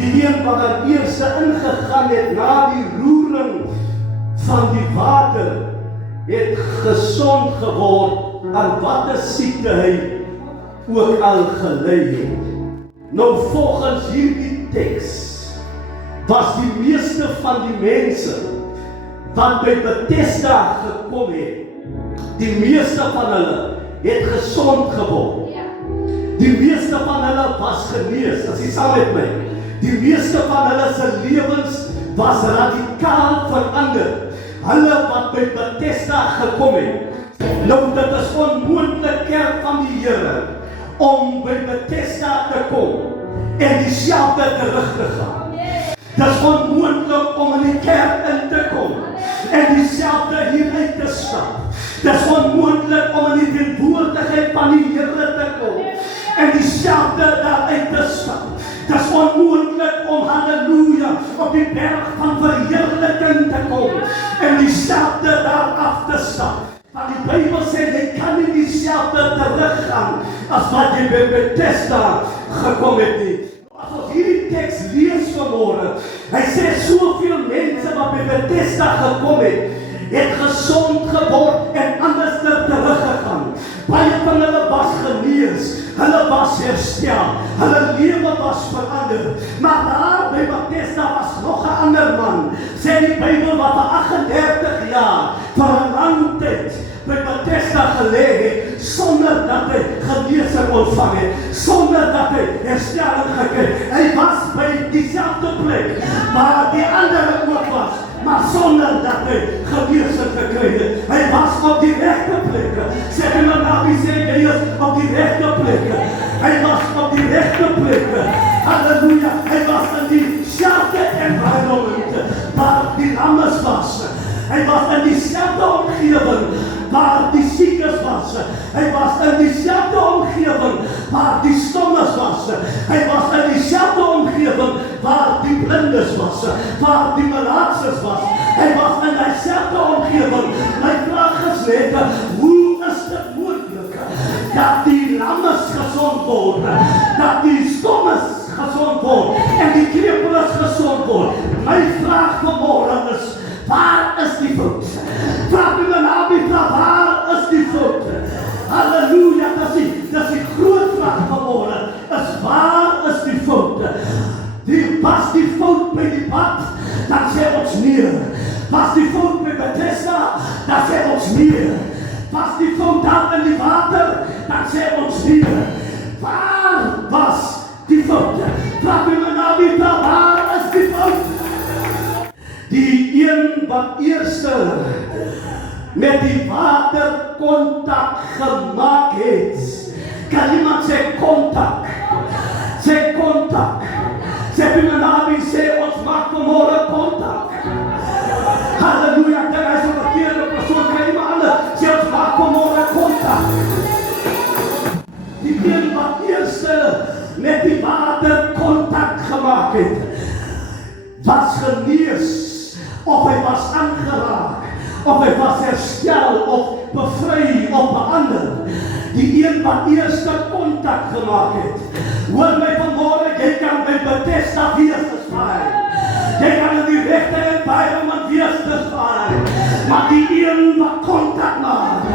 Die een wat dan eers ingegaan het na die roering van die water, het gesond geword aan watter siekte hy ook al gelei het. Nou volgens hierdie teks was die meeste van die mense wat by Bethesda gekom het, die meeste van hulle het gesond geword. Die meeste van hulle was genees, as jy saam met my. Die meeste van hulle se lewens was radikaal verander. Hulle wat by Bethesda gekom het. Nou dit is onmoontlik, kerk van die Here, om by Bethesda te kom en dieselfde terug te gaan. Dit is onmoontlik om in die kerk in te kom en dieselfde hieruit te stap. Dit is onmoontlik om in die teenwoordigheid van die Here te kom en dieselfde daaruit te stap. Dit is onmoontlik om, halleluja, op die berg van verheerliking te kom en dieselfde daar af te stap. Want die Bybel sê, jy kan nie dieselfde teruggaan as wat jy by Bethesda gekom het nie. As ons hierdie teks lees vanmôre, hy sê soveel mense wat by Bethesda gekom het gesond geword en anders teruggegaan. Baie van hulle was genees, hulle was herstel, hulle lewe was verander. Maar daar by Bethesda was nog 'n ander man, sê die Bybel, wat vir 38 jaar vir 'n lang tyd by Bethesda gelê het, sonder dat hy genesing ontvang het, sonder dat hy herstelling gekry het. Hy was by dieselfde plek waar die ander ook was, maar sonder dat hy genesing gekry het. Hy was op die regte plek. Sê hy maar nou, wie sê hy is op die regte plek. Hy was op die regte plek. Halleluja, hy was in dieselfde environment waar die lammes was. Hy was in dieselfde omgewing waar die siekes was. Hy was in dieselfde omgewing waar die stommes was. Hy was in dieselfde omgewing waar die blindes was, waar die malaatses was. Hy was in dieselfde omgewing. My vraag is net, hoe is dit moontlik dat die lammes gesond word, dat die stommes gesond word en die krepeles gesond word? My vraag vanmôre is, waar is die fout? Vraag my my naam, waar is die fout? Halleluja, dat is die groot vraag vanmôre, is waar is die fout? Was die fout by die pad? Dan sê ons nee. Was die fout by Bethesda? Dan sê ons nee. Was die fout daar in die water? Dan sê ons nee. Waar was die fout? Vraag my my naam, waar is die fout? Die een wat eerste met die water kontak gemaak het. Kan iemand sê kontak? Sê kontak. Sê Piemenabi, sê ons maak vanmôre kontak. Halleluja, ek dink hy is 'n verkeerde persoon. Kan iemand anders sê ons maak vanmôre kontak? Die een wat eerste met die water kontak gemaak het, was genees. Of hy was aangeraak, of hy was herstel, of bevry, of verander. Die een wat eerste kontak gemaak het. Hoor my vanmôre, jy kan by Bethesda wees as fyn. Jy kan in die regte environment wees as fyn. Maar die een wat kontak maak,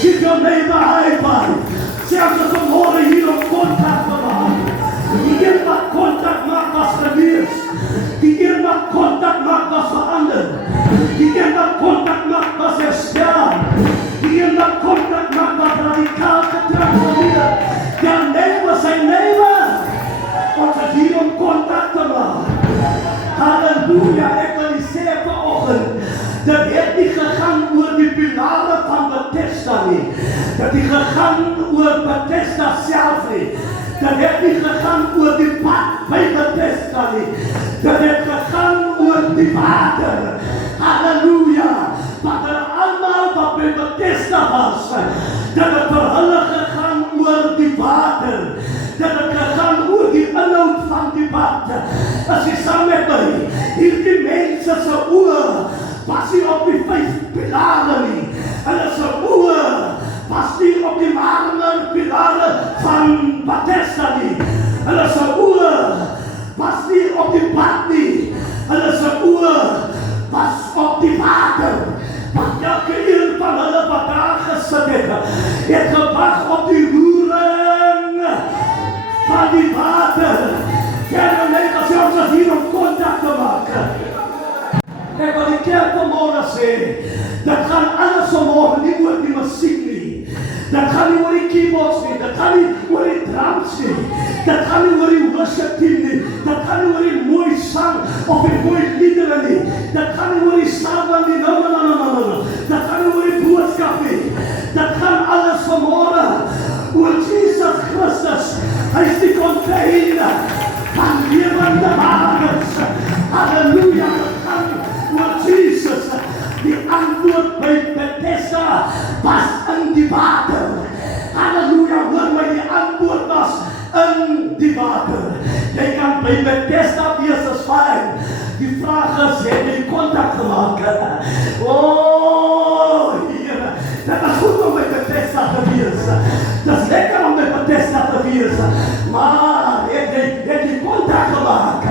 give your neighbor high five. Sê as ons vanmôre hier op kontak maak. Die een wat kontak maak was genees. Die een wat kontak maak was verander. Die een wat kontak maak was herstel. Die een wat kontak maak was radikaal getransformeer. Ja, neighbor, sy neighbor. Ons is hier om kontak te maak. Halleluja, ek wil die sê vanoggend, dit het nie gegaan oor die pilare van Bethesda nie. Dit het gegaan oor Bethesda self nie. Dit het nie gegaan oor die pad by Bethesda nie. Dit het gegaan oor die water. Halleluja. Want hulle almal wat by Bethesda was, dit het vir hulle gegaan oor die water. Dit het gegaan oor die inhoud van die pad. As jy saam met my, hierdie mense se oë was nie op die 5 pilare nie. Hulle se oë was nie op die marmer pilare van Bethesda nie. Hulle se oë was nie op die pad nie. Hulle se oë was op die water. Want elke een van hulle wat daar gesit het gewag op die roering van die water. Kern net as ons hier om kontak te maak. Ek wil die kerk vanmorgen sê, dat gaan alles vanmorgen nie oor die muziek nie. Dat gaan nie oor die keyboards nie, dat gaan nie oor die drums nie, dat gaan nie oor die worship team nie, dat gaan nie oor die mooi sang of die mooi liedere nie, dat gaan nie oor die salwe nie, dat gaan nie oor die boodskap nie, dat gaan alles vanmorgen oor Jesus Christus. Hy is die container van lewende waters. Halleluja, dat gaan oor Jesus. Die antwoord by Bethesda was in die water. Halleluja, hoor my, die antwoord was in die water. Jy kan by Bethesda wees as fyn. Die vraag is, het jy kontak gemaak? Here, dit is goed om by Bethesda te wees. Dit is lekker om by Bethesda te wees. Maar het jy kontak gemaak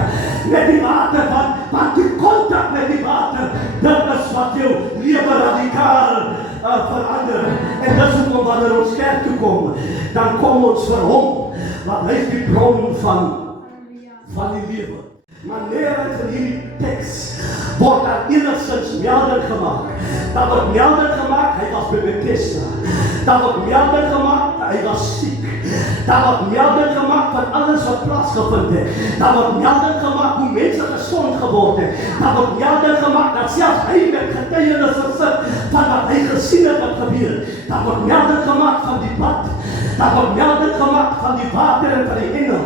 met die water? Want die kontak met die water, dit is wat jou lewe radikaal verander. En dis hoekom wanneer ons kerk toe kom, dan kom ons vir hom, want hy is die bron van die lewe. Maar nergens in hierdie teks word daar enigszins melding gemaak. Daar word melding gemaak, hy was by Bethesda. Daar word melding gemaak, hy was siek. Daar word melding gemaak van alles wat plaasgevind het. Daar word melding gemaak hoe mense gesond geword het. Daar word melding gemaak dat selfs hy met getuienis gesit van wat hy gesien het wat gebeur. Daar word melding gemaak van die pad. Daar word melding gemaak van die water en van die engel.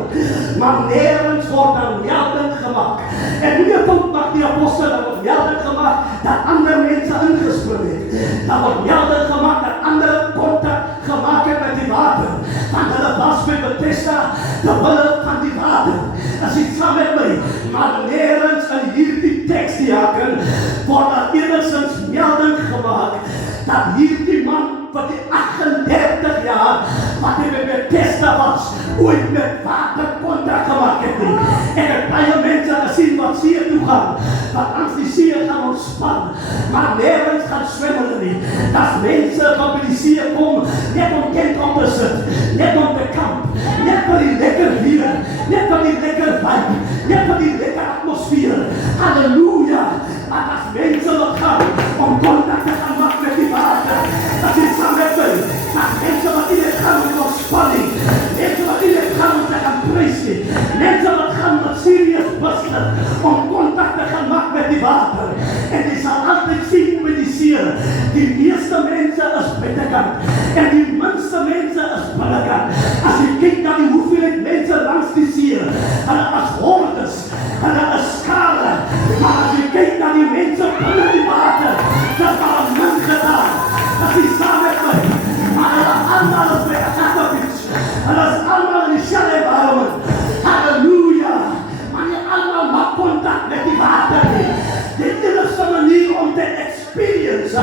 Maar nergens word daar melding gemaak. En hoe tot maak die apostel, daar word melding gemaak dat ander mense ingespring het. Daar word melding gemaak dat ander kontak gemaak het met die water. Want hulle was by Bethesda, te wille van die water. As jy saam met my, maar nergens in hierdie teks diaken, word daar enigszins melding gemaak dat hierdie man wat die 38 jaar wat hy by Bethesda was, ooit met water kontak gemaak het nie. En ek baie mense gesien wat see toe gaan, wat ans die see gaan ontspan, maar nergens gaan swem hulle nie. Dat mense wat by die see kom, net om tent om te sit, net om te kamp, net vir die lekker weer, net vir die lekker vibe, net vir die lekker atmosfeer. Halleluja! Maar as mense wat gaan om kontak te gaan maak met die water, dat is saam met my. Maar mense wat nie gaan met ontspanning, mense wat nie gaan om te gaan prijs nie, mense wat gaan met serious business om kontak te gaan maak met die water. En jy sal altyd sien met die see, die meeste mense is buitekant en die minste mense is binnekant. As jy kyk na die hoeveelheid mense langs die see, hulle is hordes, hulle is skare, maar as jy kyk na die mense binne die water, dat daar min gedaan. As jy saam met my, maar hulle allemaal is by Akatovic, hulle is allemaal in die selfde environment. Halleluja! Maar nie allemaal maak kontak met die water nie. Dit is een manier om te experience.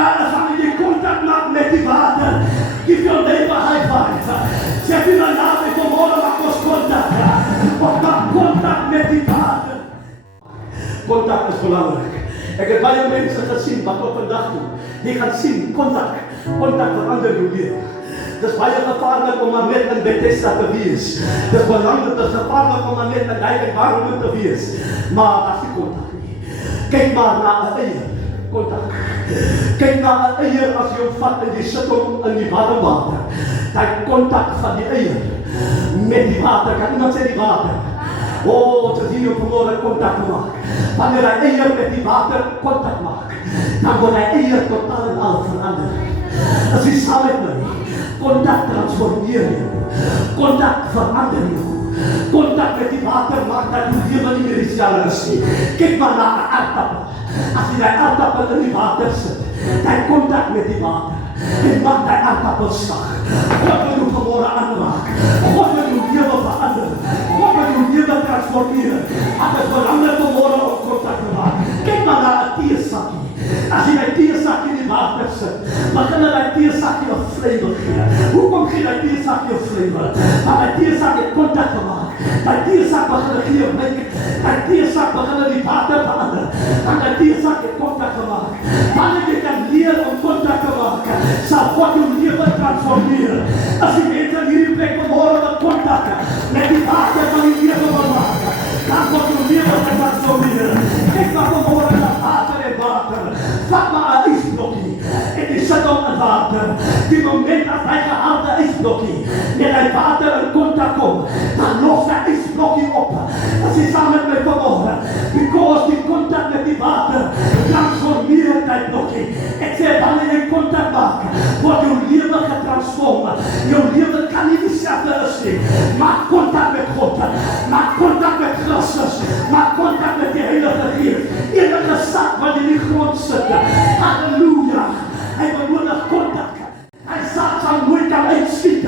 As wanneer jy kontak maak met die water, give your neighbor high five. Sê jy nou ja, ek vanmorgen maak ons kontak. Of maak kontak met die water. Kontak is belangrijk. Ek het baie mense gesien wat op een dag toe, die gaan sien, kontak verander jou lewe. Dit is baie gevaarlik om maar net in Bethesda te wees. Dit is belangrijk, dit is gevaarlik om maar net in die environment te wees. Maar dat is die kontak nie. Kyk maar na 'n eier, kontak. Kyk na 'n eier as jy hom vat en jy sit hom in die warm water. Die kontak van die eier met die water, kan iemand sê die water? Ons is hier om vanmorgen kontak te maak. Wanneer die eier met die water kontak maak, dan word die eier totaal en al verander. As jy saam met my, kontak transformeer jou, kontak verander jou. Kontak met die water maak dat die lewe nie meer dieselfde is nie. Kyk maar na 'n aardappel. As jy die aardappel in die water sit, die kontak met die water, en maak die aardappel sag. God wil jou vanmorgen aanraak. God wil jou lewe verander. God wil jou lewe transformeer. Het is belangrijk vanmorgen om kontak te maak. Kyk maar na 'n teesakkie. As jy die teesakkie in die water sit, begin die teesakkie 'n vleibel gee. Hoekom gee die teesakkie 'n vleibel? Want die teesakkie het kontak gemaak Dat die sak begin gee my. Dat die sak begin die water verander. Dan dat die sak het kontak gemaak. Wanneer jy kan leer om kontak te maak, sal God jou lewe transformeer. As die mense in hierdie plek vanmôre wat kontak met die water van die lewe wil maak, dan God jou lewe transformeer. Ek maak vanmôre dat water en water. Vat maar 'n ysblokkie en jy sit hom in water. Die moment as hy geharde ysblokkie met hy water in kontak kom, dan los hy ysblokkie op. As jy saam met my vanmôre, because die kontak met die water transformeer hy blokkie. Ek sê wanneer jy kontak maak, word jou lewe getransform. Jou lewe kan nie dieselfde is nie. Maak kontak met God. Maak kontak met Christus. Maak kontak met die Heilige Gees. Enige sak wat in die grond sit. Halleluja. Hy benodig kontak. Hy sak sal nooit kan uitskiet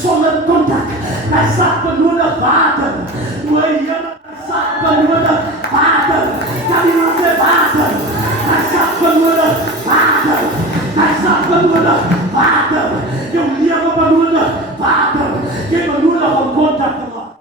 sonder kontak. Hy sak benodig water. O Here, hy sak benodig water. Kan jy nog sê water? Hy sak benodig water. Hy sak benodig water. Jou lewe benodig water. Jy benodig om kontak te maak.